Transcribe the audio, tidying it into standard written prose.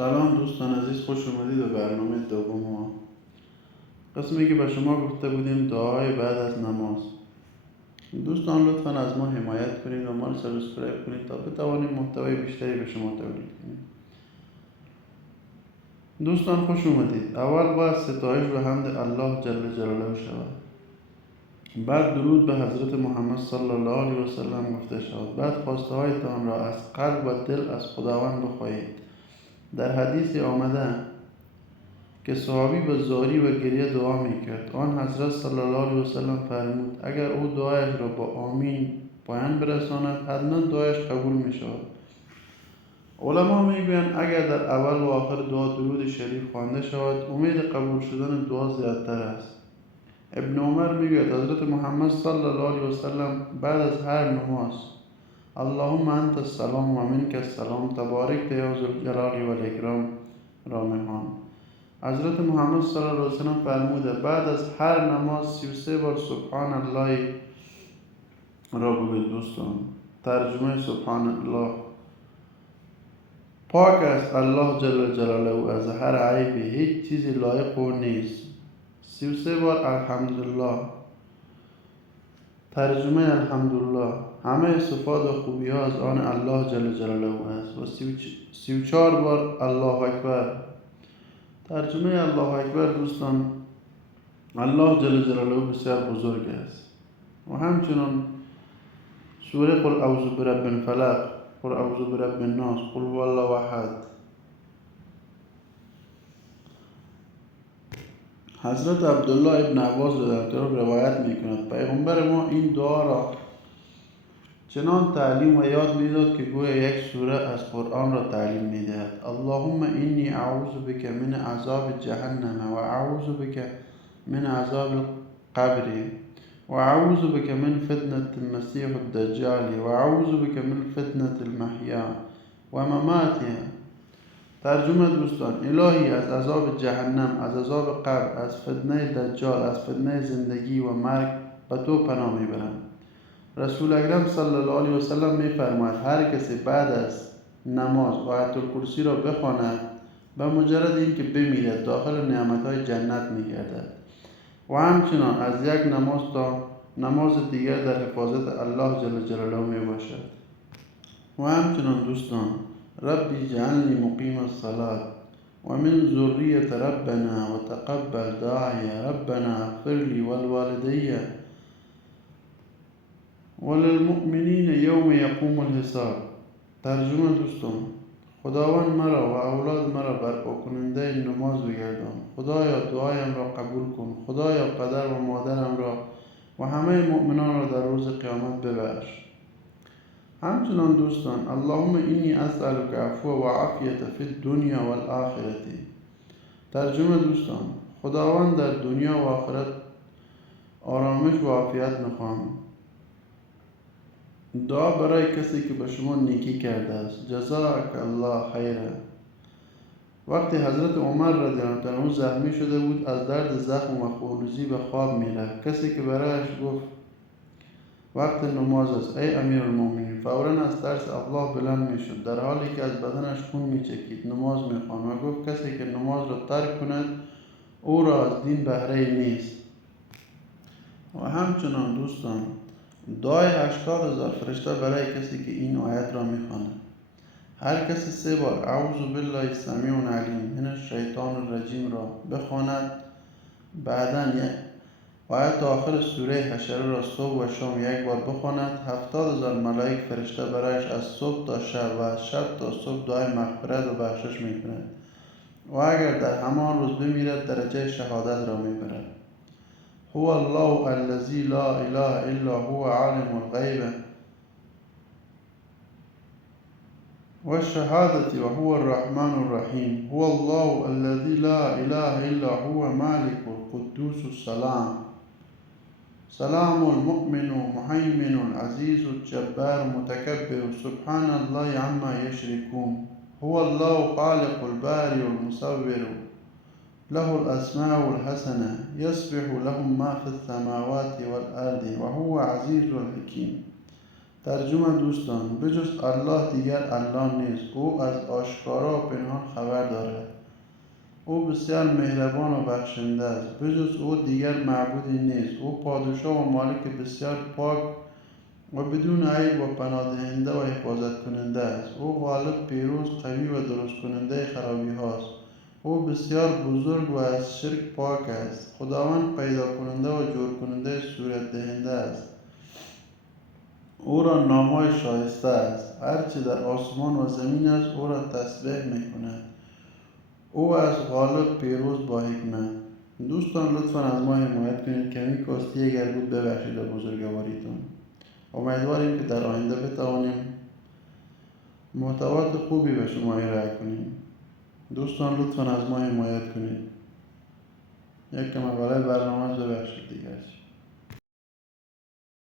سلام دوستان عزیز، خوش اومدید به برنامه دوم ما. قسمی که به شما گفته بودیم دعای بعد از نماز. دوستان لطفا از ما حمایت کنید و ما رو سابسکرایب کنید تا بتوانیم محتوای بیشتری به شما تولید کنیم. دوستان خوش اومدید. اول باید ستایش و حمد الله جل جلاله شود. بعد درود به حضرت محمد صلی الله علیه و سلم گفته شود. بعد خواسته هایتان را از قلب و دل از خداوند بخواهید. در حدیث آمده که صحابی به زاری و گریه دعا میکرد. آن حضرت صلی الله علیه و سلم فرمود اگر او دعایش را با آمین پایان برساند حتما دعایش قبول میشود. علما میگویند اگر در اول و آخر دعا درود شریف خوانده شود امید قبول شدن دعا زیادتر است. ابن عمر میگوید حضرت محمد صلی الله علیه و سلم بعد از هر نماز اللهم انت السلام و منک السلام تبارک یا ذوالجلال و الاکرام را میخواند. حضرت محمد صلی الله علیه و سلم فرموده بعد از هر نماز 33 بار سبحان الله را بگوید. دوستان ترجمه سبحان الله: پاک است الله جل جلاله از هر عیب، هیچ چیزی لایق او نیست. 33 بار الحمدلله. ترجمه الحمدلله: همه صفات و خوبی ها از آن الله جل جلاله است. و 34 بار الله اکبر. ترجمه الله اکبر دوستان: الله جل جلاله بسیار بزرگ است. و همچنین سوره قل اعوذ برب الفلق، قل اعوذ برب الناس، قل هو الله احد. حضرت عبدالله ابن عباس روایت میکند پیغمبر ما این دعا را چنان تعلیم و یاد میداد که گویا یک سوره از قرآن را تعلیم میدهد. اللهم انی اعوذ بک من عذاب جهنم و اعوذ بک من عذاب القبر و اعوذ بک من فتنة المسیح الدجال و اعوذ بک من فتنة المحیا و ممات. ترجمه دوستان: الهی از عذاب جهنم، از عذاب قبر، از فتنه دجال، از فتنه زندگی و مرگ به تو پناه میبرم. رسول اکرم صلی الله علیه و سلم میفرماید هر کسی بعد از نماز آیت الکرسی را بخواند به مجرد اینکه بمیرد داخل نعمتهای جنت میگردد و همچنان از یک نماز تا نماز دیگر در حفاظت الله جل جلاله میباشد. و همچنان دوستان ربی جعلنی مقیم الصلاة و من ذریة ربنا و تقبل داعی ربنا اغفر لی والوالدی وللمؤمنین یوم یقوم الحساب. ترجمه دوستان: خداوند مرا و اولاد مرا برپا کننده نماز بگردان. خدایا دعایم را قبول کن. خدایا پدر و مادرم را و همه مؤمنان را در روز قیامت ببخش. همچنان دوستان اللهم اینی اسألک عفو و عافیت فی الدنیا و الآخرة. ترجمه دوستان: خداوند در دنیا و آخرت آرامش و عافیت میخواهم. دعا برای کسی که به شما نیکی کرده است. جزاک الله خیره. وقتی حضرت عمر رضی الله عنه زخمی شده بود از درد زخم و خونریزی به خواب میرفت. کسی که برایش گفت وقت نماز است ای امیرالمومنین فوراً از ترس افلاح بلند میشد در حالی که از بدنش خون میچکید. نماز میخواند و گفت کسی که نماز را ترک کند او را از دین بهره نیست. و همچنان دوستان دعای 80,000 فرشته برای کسی که این آیت را میخواند. هر کسی 3 بار اعوذ بالله السمیع العلیم من الشیطان الرجیم را بخواند بعداً آیت آخر سوره حشره را صبح و شام 1 بار بخواند 70,000 ملائک فرشته برایش از صبح تا شب و از شب تا صبح دعای مغفرت و بخشش میکند و اگر در همان روز بمیرد درجه شهادت را میبرد. هو الله الذی لا اله الا هو عالم الغیب و الشهادة و هو الرحمن الرحیم. هو الله الذی لا اله الا هو مالک القدوس السلام سلام المؤمن المهيمن العزيز الجبار المتكبر سبحان الله عما يشركون. هو الله خالق البارئ المصور له الأسماء الحسنة يسبح له ما في السماوات والأرض وهو عزيز الحكيم. ترجمه دوستان بجز الله دیگر الله نیست. او از آشکارا و پنهان خبر دارد. او بسیار مهربان و بخشنده است. بجز او دیگر معبودی نیست. او پادشاه و مالک بسیار پاک و بدون عیب و پناهدهنده و حفاظت کننده است. او غالب، پیروز، قوی و درست کننده خرابی هاست. او بسیار بزرگ و از شرک پاک است. خداوند پیدا کننده و جور کننده صورت دهنده است. او را نامهای شایسته است. هرچه در آسمان و زمین است او را تسبیح می کند. او از غالب، پیروز، با حکمت. دوستان لطفا از ما حمایت کنید. کمی کاستی اگر بود ببخشید و بزرگواریتون. امیدواریم که در آینده بتوانیم محتویات خوبی به شما ارائه کنیم. دوستان لطفا از ما حمایت کنید. یک کم اولای برنامه ببخشید دیگه.